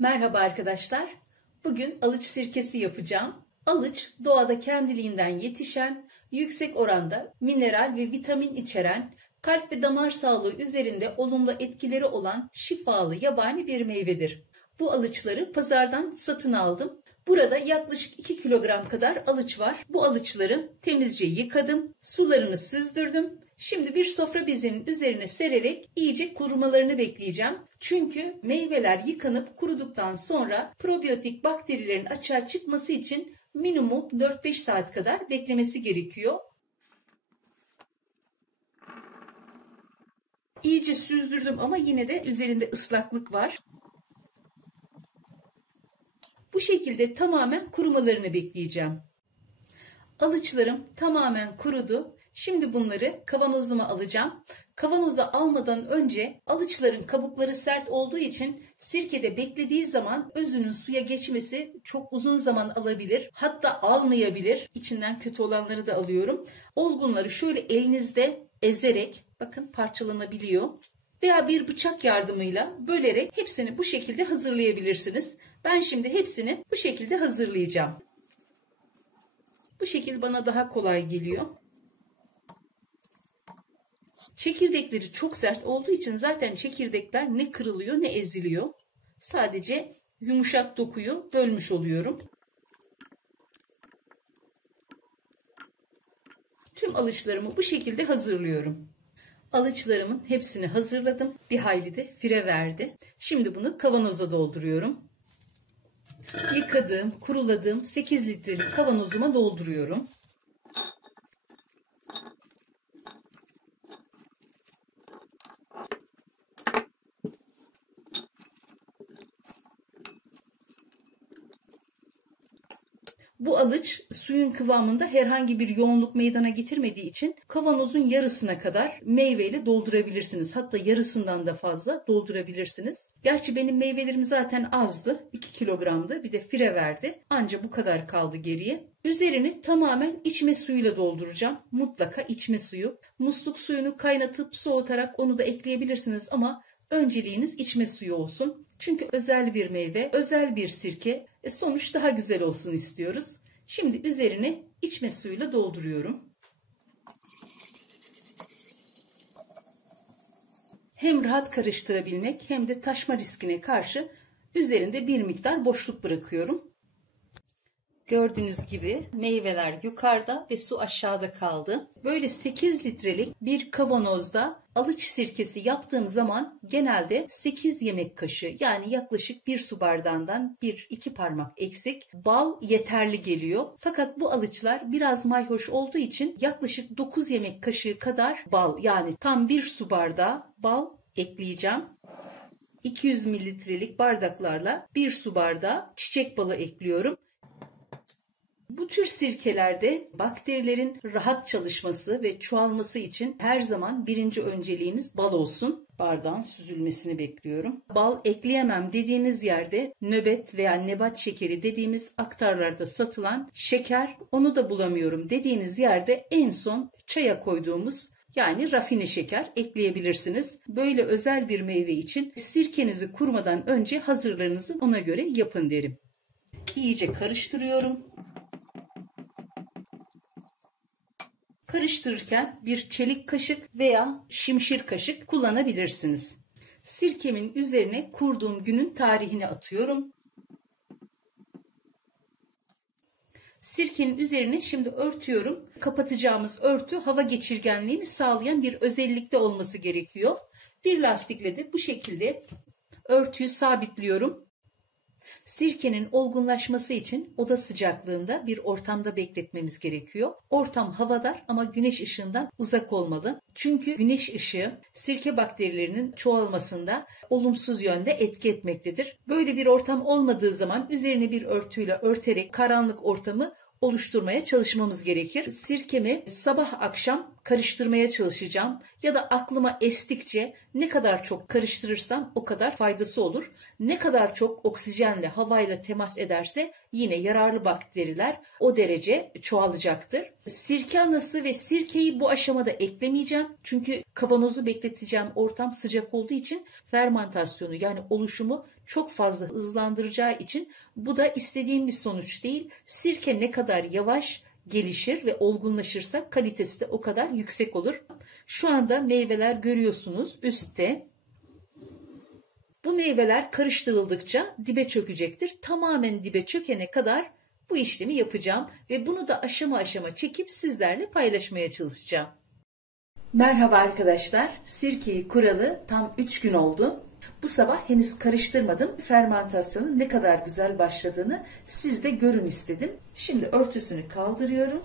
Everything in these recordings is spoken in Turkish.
Merhaba arkadaşlar. Bugün alıç sirkesi yapacağım. Alıç doğada kendiliğinden yetişen, yüksek oranda mineral ve vitamin içeren, kalp ve damar sağlığı üzerinde olumlu etkileri olan şifalı yabani bir meyvedir. Bu alıçları pazardan satın aldım. Burada yaklaşık 2 kilogram kadar alıç var. Bu alıçları temizce yıkadım, sularını süzdürdüm. Şimdi bir sofra bezinin üzerine sererek iyice kurumalarını bekleyeceğim. Çünkü meyveler yıkanıp kuruduktan sonra probiyotik bakterilerin açığa çıkması için minimum 4-5 saat kadar beklemesi gerekiyor. İyice süzdürdüm ama yine de üzerinde ıslaklık var. Bu şekilde tamamen kurumalarını bekleyeceğim. Alıçlarım tamamen kurudu. Şimdi bunları kavanozuma alacağım. Kavanoza almadan önce alıçların kabukları sert olduğu için sirkede beklediği zaman özünün suya geçmesi çok uzun zaman alabilir. Hatta almayabilir. İçinden kötü olanları da alıyorum. Olgunları şöyle elinizde ezerek, bakın parçalanabiliyor. Veya bir bıçak yardımıyla bölerek hepsini bu şekilde hazırlayabilirsiniz. Ben şimdi hepsini bu şekilde hazırlayacağım. Bu şekil bana daha kolay geliyor. Çekirdekleri çok sert olduğu için zaten çekirdekler ne kırılıyor ne eziliyor. Sadece yumuşak dokuyu bölmüş oluyorum. Tüm alıçlarımı bu şekilde hazırlıyorum. Alıçlarımın hepsini hazırladım. Bir hayli de fire verdi. Şimdi bunu kavanoza dolduruyorum. Yıkadığım, kuruladığım 8 litrelik kavanozuma dolduruyorum. Bu alıç suyun kıvamında herhangi bir yoğunluk meydana getirmediği için kavanozun yarısına kadar meyveyle doldurabilirsiniz. Hatta yarısından da fazla doldurabilirsiniz. Gerçi benim meyvelerim zaten azdı. 2 kilogramdı. Bir de fire verdi. Anca bu kadar kaldı geriye. Üzerini tamamen içme suyuyla dolduracağım. Mutlaka içme suyu. Musluk suyunu kaynatıp soğutarak onu da ekleyebilirsiniz ama önceliğiniz içme suyu olsun. Çünkü özel bir meyve, özel bir sirke, sonuç daha güzel olsun istiyoruz. Şimdi üzerine içme suyuyla dolduruyorum. Hem rahat karıştırabilmek hem de taşma riskine karşı üzerinde bir miktar boşluk bırakıyorum. Gördüğünüz gibi meyveler yukarıda ve su aşağıda kaldı. Böyle 8 litrelik bir kavanozda alıç sirkesi yaptığım zaman genelde 8 yemek kaşığı, yani yaklaşık 1 su bardağından 1-2 parmak eksik bal yeterli geliyor. Fakat bu alıçlar biraz mayhoş olduğu için yaklaşık 9 yemek kaşığı kadar bal, yani tam 1 su bardağı bal ekleyeceğim. 200 mililitrelik bardaklarla 1 su bardağı çiçek balı ekliyorum. Bu tür sirkelerde bakterilerin rahat çalışması ve çoğalması için her zaman birinci önceliğiniz bal olsun. Bardağın süzülmesini bekliyorum. Bal ekleyemem dediğiniz yerde nöbet veya nebat şekeri dediğimiz aktarlarda satılan şeker, onu da bulamıyorum dediğiniz yerde en son çaya koyduğumuz, yani rafine şeker ekleyebilirsiniz. Böyle özel bir meyve için sirkenizi kurmadan önce hazırlarınızı ona göre yapın derim. İyice karıştırıyorum. Karıştırırken bir çelik kaşık veya şimşir kaşık kullanabilirsiniz. Sirkemin üzerine kurduğum günün tarihini atıyorum. Sirkenin üzerine şimdi örtüyorum. Kapatacağımız örtü hava geçirgenliğini sağlayan bir özellikte olması gerekiyor. Bir lastikle de bu şekilde örtüyü sabitliyorum. Sirkenin olgunlaşması için oda sıcaklığında bir ortamda bekletmemiz gerekiyor. Ortam havadar ama güneş ışığından uzak olmalı. Çünkü güneş ışığı sirke bakterilerinin çoğalmasında olumsuz yönde etki etmektedir. Böyle bir ortam olmadığı zaman üzerine bir örtüyle örterek karanlık ortamı oluşturmaya çalışmamız gerekir. Sirkemi sabah akşam karıştırmaya çalışacağım ya da aklıma estikçe ne kadar çok karıştırırsam o kadar faydası olur. Ne kadar çok oksijenle, havayla temas ederse yine yararlı bakteriler o derece çoğalacaktır. Sirke anası ve sirkeyi bu aşamada eklemeyeceğim. Çünkü kavanozu bekleteceğim ortam sıcak olduğu için fermentasyonu, yani oluşumu çok fazla hızlandıracağı için bu da istediğim bir sonuç değil. Sirke ne kadar yavaş gelişir ve olgunlaşırsa kalitesi de o kadar yüksek olur. Şu anda meyveler görüyorsunuz üstte. Bu meyveler karıştırıldıkça dibe çökecektir. Tamamen dibe çökene kadar bu işlemi yapacağım ve bunu da aşama aşama çekip sizlerle paylaşmaya çalışacağım. Merhaba arkadaşlar. Sirkeyi kuralı tam 3 gün oldu. Bu sabah henüz karıştırmadım. Fermentasyonun ne kadar güzel başladığını siz de görün istedim. Şimdi örtüsünü kaldırıyorum.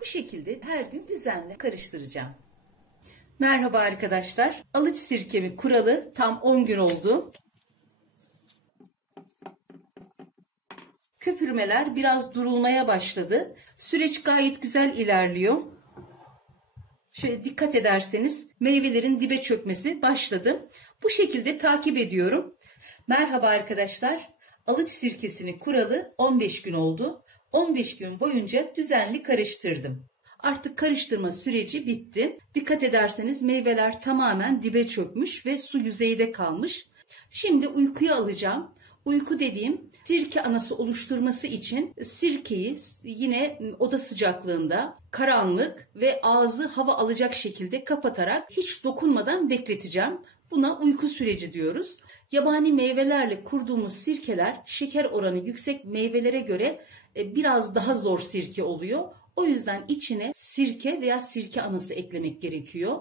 Bu şekilde her gün düzenli karıştıracağım. Merhaba arkadaşlar. Alıç sirkemi kuralı tam 10 gün oldu. Köpürmeler biraz durulmaya başladı. Süreç gayet güzel ilerliyor. Şöyle dikkat ederseniz meyvelerin dibe çökmesi başladı. Bu şekilde takip ediyorum. Merhaba arkadaşlar. Alıç sirkesini kuralı 15 gün oldu. 15 gün boyunca düzenli karıştırdım. Artık karıştırma süreci bitti. Dikkat ederseniz meyveler tamamen dibe çökmüş ve su yüzeyde kalmış. Şimdi uykuya alacağım. Uyku dediğim sirke anası oluşturması için sirkeyi yine oda sıcaklığında karanlık ve ağzı hava alacak şekilde kapatarak hiç dokunmadan bekleteceğim. Buna uyku süreci diyoruz. Yabani meyvelerle kurduğumuz sirkeler şeker oranı yüksek meyvelere göre biraz daha zor sirke oluyor. O yüzden içine sirke veya sirke anası eklemek gerekiyor.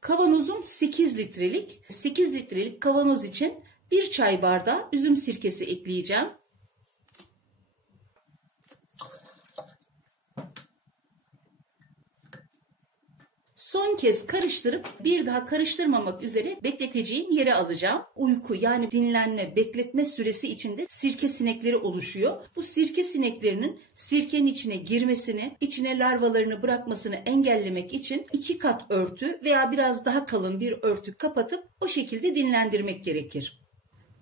Kavanozum 8 litrelik. 8 litrelik kavanoz için 1 çay bardağı üzüm sirkesi ekleyeceğim. Son kez karıştırıp bir daha karıştırmamak üzere bekleteceğim yere alacağım. Uyku yani dinlenme, bekletme süresi içinde sirke sinekleri oluşuyor. Bu sirke sineklerinin sirkenin içine girmesini, içine larvalarını bırakmasını engellemek için 2 kat örtü veya biraz daha kalın bir örtü kapatıp o şekilde dinlendirmek gerekir.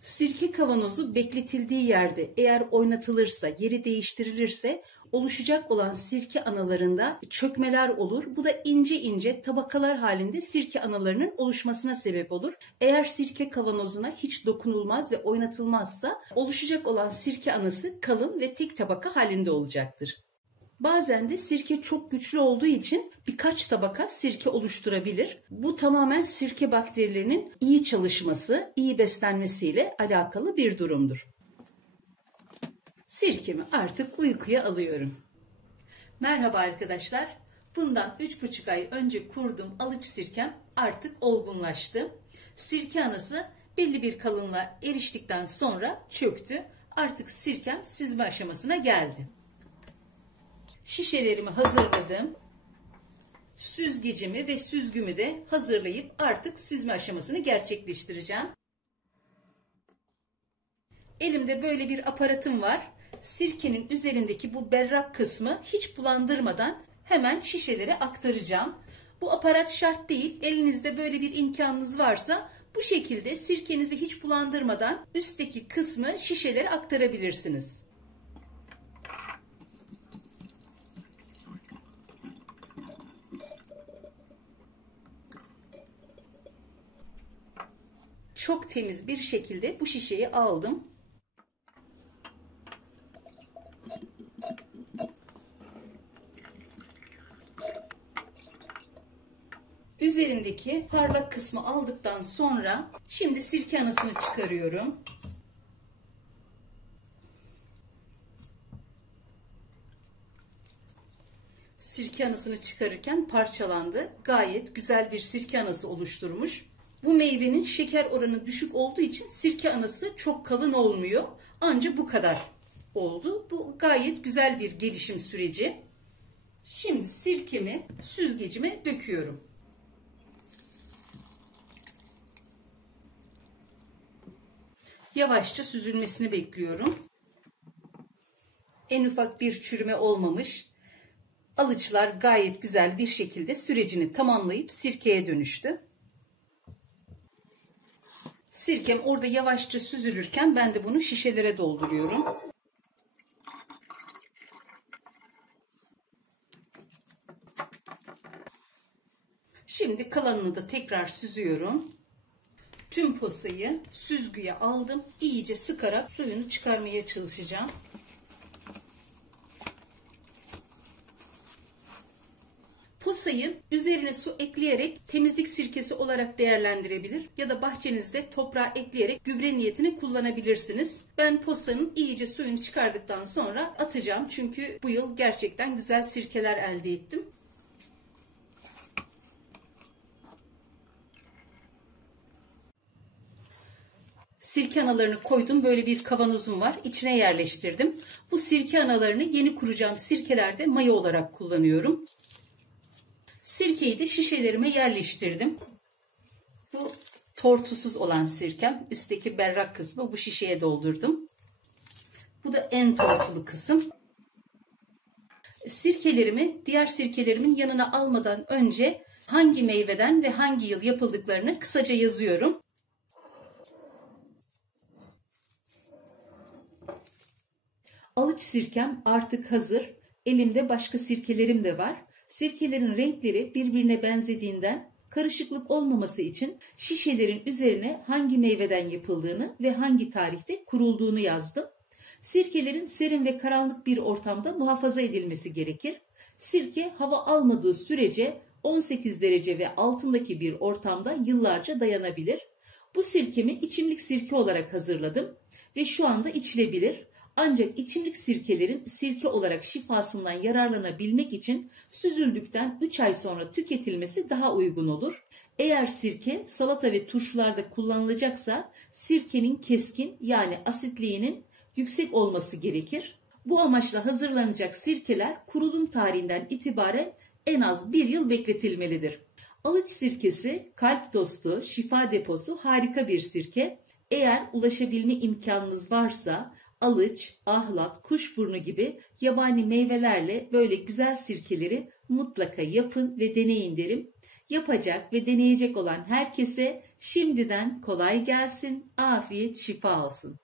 Sirke kavanozu bekletildiği yerde eğer oynatılırsa, yeri değiştirilirse oluşacak olan sirke analarında çökmeler olur. Bu da ince ince tabakalar halinde sirke analarının oluşmasına sebep olur. Eğer sirke kavanozuna hiç dokunulmaz ve oynatılmazsa oluşacak olan sirke anası kalın ve tek tabaka halinde olacaktır. Bazen de sirke çok güçlü olduğu için birkaç tabaka sirke oluşturabilir. Bu tamamen sirke bakterilerinin iyi çalışması, iyi beslenmesiyle alakalı bir durumdur. Sirkemi artık uykuya alıyorum. Merhaba arkadaşlar. Bundan 3,5 ay önce kurduğum alıç sirkem artık olgunlaştı. Sirke anası belli bir kalınlığa eriştikten sonra çöktü. Artık sirkem süzme aşamasına geldi. Şişelerimi hazırladım. Süzgecimi ve süzgümü de hazırlayıp artık süzme aşamasını gerçekleştireceğim. Elimde böyle bir aparatım var. Sirkenin üzerindeki bu berrak kısmı hiç bulandırmadan hemen şişelere aktaracağım. Bu aparat şart değil. Elinizde böyle bir imkanınız varsa bu şekilde sirkenizi hiç bulandırmadan üstteki kısmı şişelere aktarabilirsiniz. Çok temiz bir şekilde bu şişeyi aldım. Üzerindeki parlak kısmı aldıktan sonra şimdi sirke anasını çıkarıyorum. Sirke anasını çıkarırken parçalandı. Gayet güzel bir sirke anası oluşturmuş. Bu meyvenin şeker oranı düşük olduğu için sirke anası çok kalın olmuyor. Ancak bu kadar oldu. Bu gayet güzel bir gelişim süreci. Şimdi sirkemi süzgecime döküyorum. Yavaşça süzülmesini bekliyorum. En ufak bir çürüme olmamış. Alıçlar gayet güzel bir şekilde sürecini tamamlayıp sirkeye dönüştü. Sirkem orada yavaşça süzülürken ben de bunu şişelere dolduruyorum. Şimdi kalanını da tekrar süzüyorum. Tüm posayı süzgüye aldım. İyice sıkarak suyunu çıkarmaya çalışacağım. Posayı üzerine su ekleyerek temizlik sirkesi olarak değerlendirebilir ya da bahçenizde toprağa ekleyerek gübre niyetine kullanabilirsiniz. Ben posanın iyice suyunu çıkardıktan sonra atacağım. Çünkü bu yıl gerçekten güzel sirkeler elde ettim. Sirke analarını koydum. Böyle bir kavanozum var. İçine yerleştirdim. Bu sirke analarını yeni kuracağım sirkelerde maya olarak kullanıyorum. Sirkeyi de şişelerime yerleştirdim. Bu tortusuz olan sirkem. Üstteki berrak kısmı bu şişeye doldurdum. Bu da en tortulu kısım. Sirkelerimi diğer sirkelerimin yanına almadan önce hangi meyveden ve hangi yıl yapıldıklarını kısaca yazıyorum. Alıç sirkem artık hazır. Elimde başka sirkelerim de var. Sirkelerin renkleri birbirine benzediğinden karışıklık olmaması için şişelerin üzerine hangi meyveden yapıldığını ve hangi tarihte kurulduğunu yazdım. Sirkelerin serin ve karanlık bir ortamda muhafaza edilmesi gerekir. Sirke hava almadığı sürece 18 derece ve altındaki bir ortamda yıllarca dayanabilir. Bu sirkemi içimlik sirke olarak hazırladım ve şu anda içilebilir. Ancak içimlik sirkelerin sirke olarak şifasından yararlanabilmek için süzüldükten 3 ay sonra tüketilmesi daha uygun olur. Eğer sirke salata ve turşularda kullanılacaksa sirkenin keskin yani asitliğinin yüksek olması gerekir. Bu amaçla hazırlanacak sirkeler kurulum tarihinden itibaren en az 1 yıl bekletilmelidir. Alıç sirkesi kalp dostu, şifa deposu harika bir sirke. Eğer ulaşabilme imkanınız varsa alıç, ahlat, kuşburnu gibi yabani meyvelerle böyle güzel sirkeleri mutlaka yapın ve deneyin derim. Yapacak ve deneyecek olan herkese şimdiden kolay gelsin, afiyet, şifa olsun.